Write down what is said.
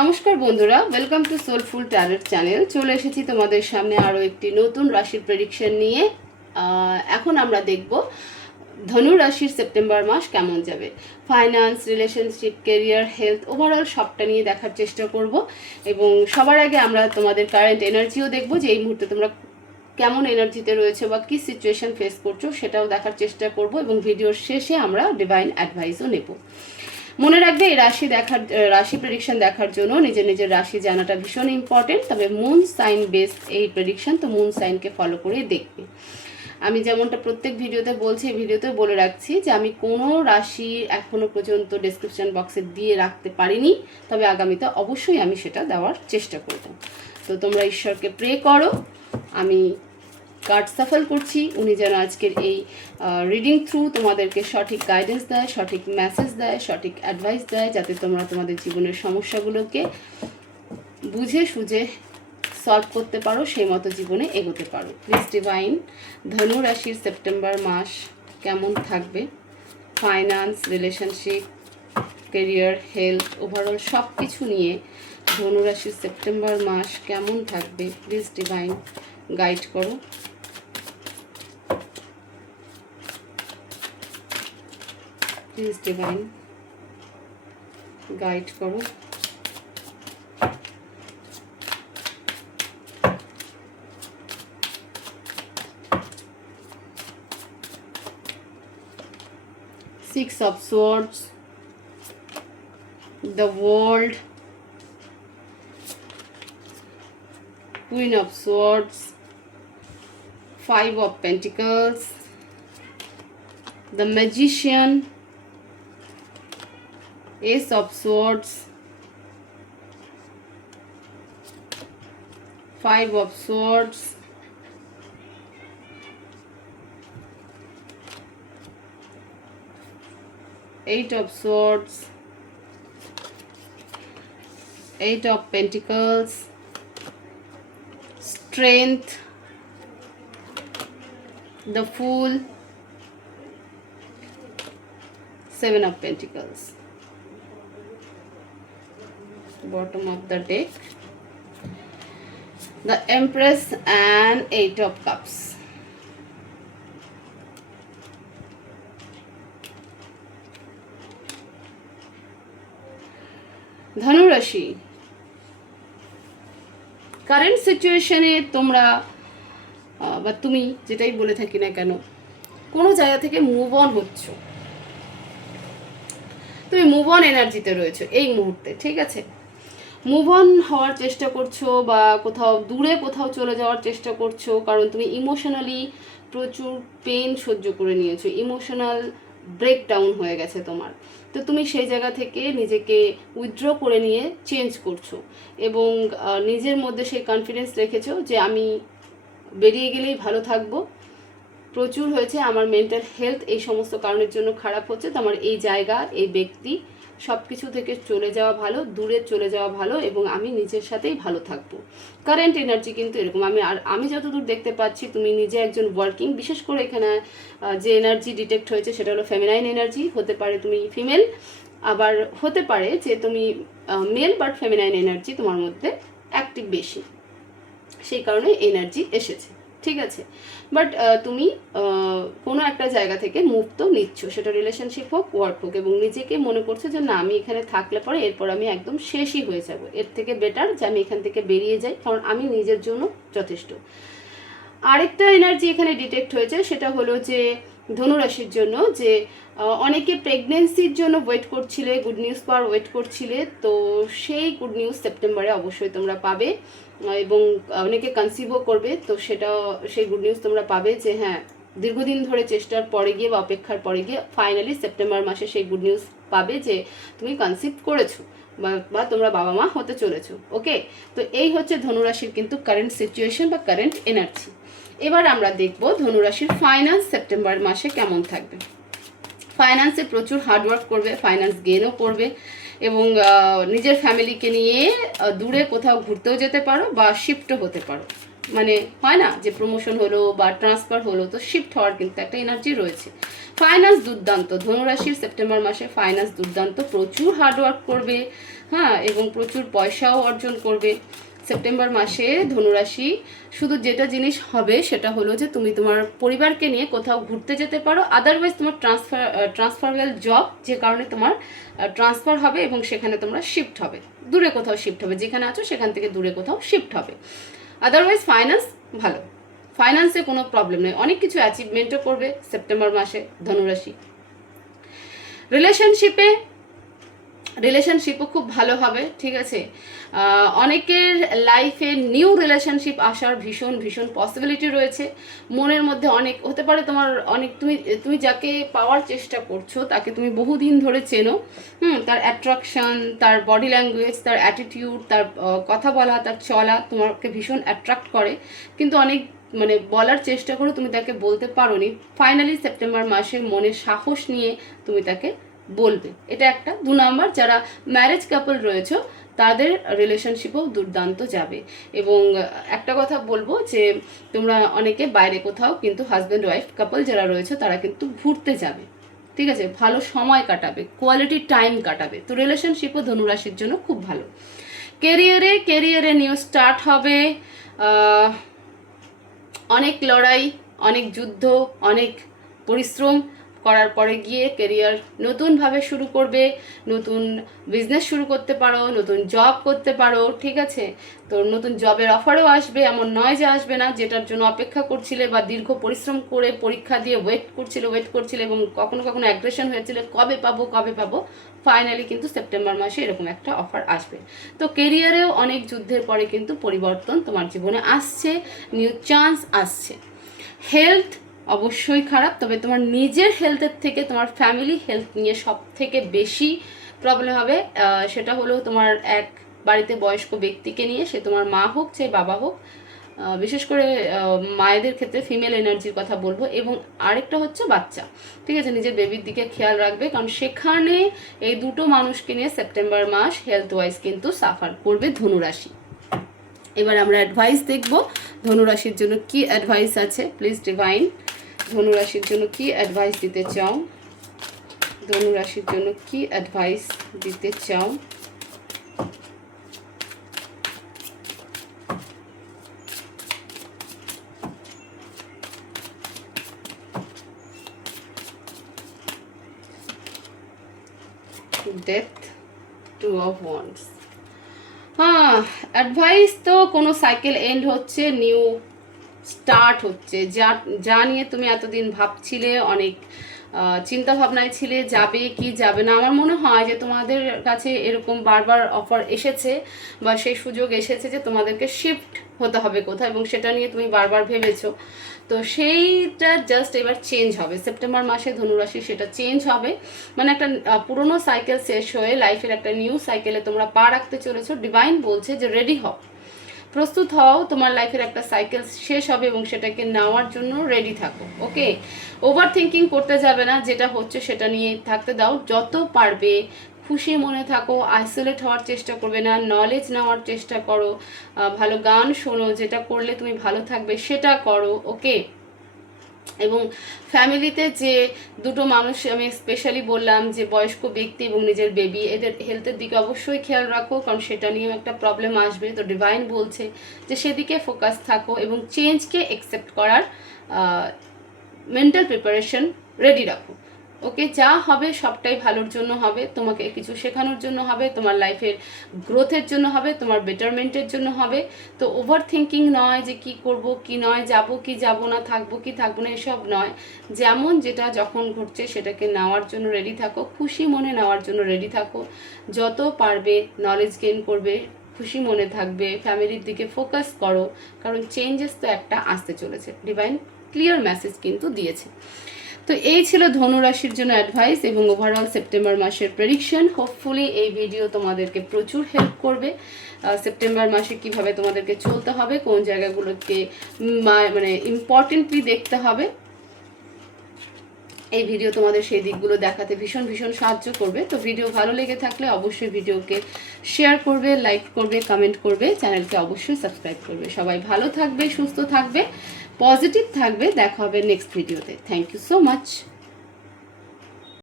নমস্কার বন্ধুরা, welcome to soulful tarot channel. চলে এসেছি তোমাদের সামনে আরও একটি নতুন রাশির প্রেডিকশন নিয়ে। এখন আমরা দেখব ধনু রাশির সেপ্টেম্বর মাস কেমন যাবে। Finance, relationship, career, health, overall সবটা নিয়ে দেখার চেষ্টা করব। এবং সবার আগে আমরা তোমাদের কারেন্ট এনার্জিও দেখব, যে এই মুহূর্তে তোমরা কেমন এনার্জিতে রয়েছে বা কী সিচুয়েশন ফেস করছো সেটাও দেখার চেষ্টা করব। এবং ভিডিওর শেষে আমরা ডিভাইন অ্যাডভাইসও নেব। মনে রাখবে, এই রাশি প্রেডিকশন দেখার জন্য নিজের নিজের রাশি জানাটা ভীষণ ইম্পর্টেন্ট। তবে মুন সাইন বেসড এই প্রেডিকশন, তো মুন সাইনকে ফলো করে দেখবে। আমি যেমনটা প্রত্যেক ভিডিওতে বলছি, এই ভিডিওতে বলে রাখছি যে আমি কোনো রাশি এখনো পর্যন্ত ডেসক্রিপশন বক্সে দিয়ে রাখতে পারিনি, তবে আগামীতে অবশ্যই আমি সেটা দেওয়ার চেষ্টা করব। তো তোমরা ঈশ্বরকে প্রে করো, আমি কার্ড সাফল করছি, উনি যেন আজকের এই রিডিং থ্রু তোমাদেরকে সঠিক গাইডেন্স দেয়, সঠিক মেসেজ দেয়, সঠিক অ্যাডভাইস দেয়, যাতে তোমরা তোমাদের জীবনের সমস্যাগুলোকে বুঝে সুঝে সলভ করতে পারো, সেই মতো জীবনে এগোতে পারো। প্লিজ ডিভাইন, ধনু রাশির সেপ্টেম্বর মাস কেমন থাকবে, finance, relationship, career, health, overall সব কিছু নিয়ে ধনু রাশির সেপ্টেম্বর মাস কেমন থাকবে, প্লিজ ডিভাইন গাইড করো। প্লিজ ডিভাইন গাইড করো। Six of Swords, the World, Queen of Swords, Five of Pentacles, the Magician, Ace of Swords, Five of Swords, Eight of Swords, Eight of Pentacles, Strength, the Fool, Seven of Pentacles. Bottom of the deck, the Empress and Eight of Cups. ধনু রাশি, current সিচুয়েশনে তোমরা বা তুমি যেটাই বলে থাকি না কেন, কোনো জায়গা থেকে মুভ অন হচ্ছ, তুমি মুভ অন এনার্জিতে রয়েছো এই মুহূর্তে, ঠিক আছে? মুভ অন হওয়ার চেষ্টা করছো বা কোথাও দূরে কোথাও চলে যাওয়ার চেষ্টা করছো, কারণ তুমি ইমোশনালি প্রচুর পেন সহ্য করে নিয়েছো, ইমোশনাল ব্রেকডাউন হয়ে গেছে তোমার। তো তুমি সেই জায়গা থেকে নিজেকে উইথড্র করে নিয়ে চেঞ্জ করছো এবং নিজের মধ্যে সেই কনফিডেন্স রেখেছো যে আমি বেরিয়ে গেলেই ভালো থাকবো। প্রচুর হয়েছে, আমার মেন্টাল হেলথ এই সমস্ত কারণের জন্য খারাপ হচ্ছে, তো আমার এই জায়গা, এই ব্যক্তি, সব কিছু থেকে চলে যাওয়া ভালো, দূরে চলে যাওয়া ভালো, এবং আমি নিজের সাথেই ভালো থাকবো। কারেন্ট এনার্জি কিন্তু এরকম। আমি যতদূর দেখতে পাচ্ছি, তুমি নিজে একজন ওয়ার্কিং, বিশেষ করে এখানে যে এনার্জি ডিটেক্ট হয়েছে সেটা হলো ফেমিনাইন এনার্জি। হতে পারে তুমি ফিমেল, আবার হতে পারে যে তুমি মেল, বাট ফেমিনাইন এনার্জি তোমার মধ্যে অ্যাক্টিভ বেশি, সেই কারণে এনার্জি এসেছে, ঠিক আছে? বাট তুমি কোনো একটা জায়গা থেকে মুভ তো নিচ্ছ, সেটা রিলেশনশিপ হোক, ওয়ার্ক হোক, এবং নিজেকে মনে করছো যে না, আমি এখানে থাকলে পরে এরপর আমি একদম শেষই হয়ে যাব, এর থেকে বেটার যে আমি এখান থেকে বেরিয়ে যাই, কারণ আমি নিজের জন্য যথেষ্ট। আরেকটা এনার্জি এখানে ডিটেক্ট হয়েছে, সেটা হলো যে ধনুরাশির জন্য, যে অনেকে প্রেগনেন্সির জন্য ওয়েট করছিলে, গুড নিউজ পাওয়ার ওয়েট করছিলে, তো সেই গুড নিউজ সেপ্টেম্বরে অবশ্যই তোমরা পাবে, এবং অনেকে কনসিভও করবে, তো সেই গুড নিউজ তোমরা পাবে যে হ্যাঁ, দীর্ঘদিন ধরে চেষ্টার পরে গিয়ে বা অপেক্ষার পরে গিয়ে ফাইনালি সেপ্টেম্বর মাসে সেই গুড নিউজ পাবে যে তুমি কনসিভ করেছো বা তোমরা বাবা মা হতে চলেছো। ওকে, তো এই হচ্ছে ধনুরাশির কিন্তু কারেন্ট সিচুয়েশন বা কারেন্ট এনার্জি। এবার আমরা দেখব ধনুরাশির ফাইন্যান্স সেপ্টেম্বর মাসে কেমন থাকবে। ফাইন্যান্সে প্রচুর হার্ডওয়ার্ক করবে, ফাইন্যান্স গেইনও করবে, এবং নিজের ফ্যামিলিকে নিয়ে দূরে কোথাও ঘুরতেও যেতে পারো বা শিফটও হতে পারো। মানে হয় না যে প্রমোশন হলো বা ট্রান্সফার হলো, তো শিফট হওয়ার কিন্তু একটা এনার্জি রয়েছে। ফাইন্যান্স দুর্দান্ত, ধনুরাশির সেপ্টেম্বর মাসে ফাইন্যান্স দুর্দান্ত, প্রচুর হার্ডওয়ার্ক করবে, হ্যাঁ, এবং প্রচুর পয়সাও অর্জন করবে সেপ্টেম্বর মাসে ধনুরাশি। শুধু যেটা জিনিস হবে সেটা হলো যে তুমি তোমার পরিবারকে নিয়ে কোথাও ঘুরতে যেতে পারো, আদারওয়াইজ তোমার ট্রান্সফারেবল জব, যে কারণে তোমার ট্রান্সফার হবে এবং সেখানে তোমরা শিফট হবে, দূরে কোথাও শিফট হবে, যেখানে আছো সেখান থেকে দূরে কোথাও শিফট হবে। আদারওয়াইজ ফাইন্যান্স ভালো, ফাইন্যান্সে কোনো প্রবলেম নেই, অনেক কিছু অ্যাচিভমেন্টও করবে সেপ্টেম্বর মাসে ধনুরাশি। রিলেশনশিপও খুব ভালো হবে, ঠিক আছে। অনেকের লাইফে নিউ রিলেশনশিপ আসার ভীষণ ভীষণ পসিবিলিটি রয়েছে। মনের মধ্যে অনেক হতে পারে তোমার অনেক, তুমি যাকে পাওয়ার চেষ্টা করছো তাকে তুমি বহুদিন ধরে চেনো, তার অ্যাট্রাকশন, তার বডি ল্যাঙ্গুয়েজ, তার অ্যাটিটিউড, তার কথা বলা, তার চলা তোমাকে ভীষণ অ্যাট্রাক্ট করে, কিন্তু অনেক মানে বলার চেষ্টা করো, তুমি তাকে বলতে পারো নি। ফাইনালি সেপ্টেম্বর মাসে মনের সাহস নিয়ে তুমি তাকে বলবে, এটা একটা। 2 নাম্বার, যারা ম্যারেজ কাপল রয়েছে তাদের রিলেশনশিপও দুর্দান্ত যাবে। এবং একটা কথা বলবো যে তোমরা অনেকে বাইরে কোথাও কিন্তু হাজব্যান্ড ওয়াইফ কাপল যারা রয়েছে তারা কিন্তু ঘুরতে যাবে, ঠিক আছে, ভালো সময় কাটাবে, কোয়ালিটি টাইম কাটাবে। তো রিলেশনশিপও ধনুরাশির জন্য খুব ভালো। কেরিয়ারে নিউ স্টার্ট হবে, অনেক লড়াই, অনেক যুদ্ধ, অনেক পরিশ্রম করার পরে গিয়ে কেরিয়ার নতুনভাবে শুরু করবে, নতুন বিজনেস শুরু করতে পারো, নতুন জব করতে পারো, ঠিক আছে। তো নতুন জবের অফারও আসবে, এমন নয় যে আসবে না। যেটার জন্য অপেক্ষা করছিলে বা দীর্ঘ পরিশ্রম করে পরীক্ষা দিয়ে ওয়েট করছিলে এবং কখনো কখনো অ্যাগ্রেশন হয়েছিল কবে পাবো, ফাইনালি কিন্তু সেপ্টেম্বর মাসে এরকম একটা অফার আসবে। তো কেরিয়ারেও অনেক যুদ্ধের পরে কিন্তু পরিবর্তন তোমার জীবনে আসছে, নিউ চান্স আসছে। হেলথ অবশ্যই খারাপ, তবে তোমার নিজের হেলথের থেকে তোমার ফ্যামিলি হেলথ নিয়ে সব থেকে বেশি প্রবলেম হবে। সেটা হলো তোমার এক বাড়িতে বয়স্ক ব্যক্তিকে নিয়ে, সে তোমার মা হোক চাই বাবা হোক, বিশেষ করে মায়েদের ক্ষেত্রে ফিমেল এনার্জির কথা বলবো। এবং আরেকটা হচ্ছে বাচ্চা, ঠিক আছে, নিজের বেবির দিকে খেয়াল রাখবে, কারণ সেখানে এই দুটো মানুষকে নিয়ে সেপ্টেম্বর মাস হেলথ ওয়াইজ কিন্তু সাফার করবে ধনুরাশি। এবার আমরা অ্যাডভাইস দেখব ধনুরাশির জন্য কি অ্যাডভাইস আছে। প্লিজ ডিভাইন, ধনুরাশির জন্য কি অ্যাডভাইস দিতে চাও, ধনুরাশির জন্য কি অ্যাডভাইস দিতে চাও। Death, 2 of wands। হ্যাঁ, অ্যাডভাইস তো কোনো সাইকেল এন্ড হচ্ছে, নিউ স্টার্ট হচ্ছে, যা নিয়ে তুমি এতদিন ভাবছিলে, অনেক চিন্তা ভাবনায় ছিলে যাবে কি যাবে না। আমার মনে হয় যে তোমাদের কাছে এরকম বারবার অফার এসেছে বা সেই সুযোগ এসেছে যে তোমাদেরকে শিফট হতে হবে কোথাও, এবং সেটা নিয়ে তুমি বারবার ভেবেছো। তো সেইটা জাস্ট এবার চেঞ্জ হবে সেপ্টেম্বর মাসে ধনুরাশি, সেটা চেঞ্জ হবে। মানে একটা পুরনো সাইকেল শেষ হয়ে লাইফের একটা নিউ সাইকেলে তোমরা পা রাখতে চলেছো। ডিভাইন বলছে যে রেডি হও, প্রস্তুত হও, তোমার লাইফের একটা সাইকেল শেষ হবে এবং সেটাকে নেওয়ার জন্য রেডি থাকো। ওকে, ওভার থিঙ্কিং করতে যাবে না, যেটা হচ্ছে সেটা নিয়ে থাকতে দাও, যত পারবে খুশি মনে থাকো, আইসোলেট হওয়ার চেষ্টা করবে না, নলেজ নেওয়ার চেষ্টা করো, ভালো গান শোনো, যেটা করলে তুমি ভালো থাকবে সেটা করো। ওকে, এবং ফ্যামিলিতে যে দুটো মানুষ আমি স্পেশালি বললাম যে বয়স্ক ব্যক্তি এবং নিজের বেবি, এদের হেলথের দিকে অবশ্যই খেয়াল রাখো, কারণ সেটা নিয়েও একটা প্রবলেম আসবে। তো ডিভাইন বলছে যে সেদিকে ফোকাস থাকো এবং চেঞ্জকে অ্যাকসেপ্ট করার মেন্টাল প্রিপারেশন রেডি রাখো। ওকে, যা হবে সবটাই ভালোর জন্য হবে, তোমাকে কিছু শেখানোর জন্য হবে, তোমার লাইফের গ্রোথের জন্য হবে, তোমার বেটারমেন্টের জন্য হবে। তো ওভার থিঙ্কিং নয় যে কি করব কি নয়, যাব কি যাব না, থাকবো কি থাকবো না, এসব নয়। যেমন যেটা যখন ঘটছে সেটাকে নেওয়ার জন্য রেডি থাকো, খুশি মনে নেওয়ার জন্য রেডি থাকো, যত পারবে নলেজ গেইন করবে, খুশি মনে থাকবে, ফ্যামিলির দিকে ফোকাস করো, কারণ চেঞ্জেস তো একটা আসতে চলেছে। ডিভাইন ক্লিয়ার মেসেজ কিন্তু দিয়েছে। তো এই ছিল ধনুরাশির জন্য অ্যাডভাইস এবং ওভারঅল সেপ্টেম্বর মাসের প্রেডিকশন। হোপফুলি এই ভিডিও তোমাদেরকে প্রচুর হেল্প করবে। সেপ্টেম্বর মাসে কিভাবে তোমাদেরকে চলতে হবে, কোন জায়গাগুলোকে মানে ইম্পর্টেন্টলি দেখতে হবে, এই ভিডিও তোমাদের সেই দিকগুলো দেখাতে ভীষণ ভীষণ সাহায্য করবে। তো ভিডিও ভালো লেগে থাকলে অবশ্যই ভিডিওকে শেয়ার করবে, লাইক করবে, কমেন্ট করবে, চ্যানেলকে অবশ্যই সাবস্ক্রাইব করবে। সবাই ভালো থাকবে, সুস্থ থাকবে, পজিটিভ থাকবে। দেখা হবে নেক্সট ভিডিওতে। Thank you so much.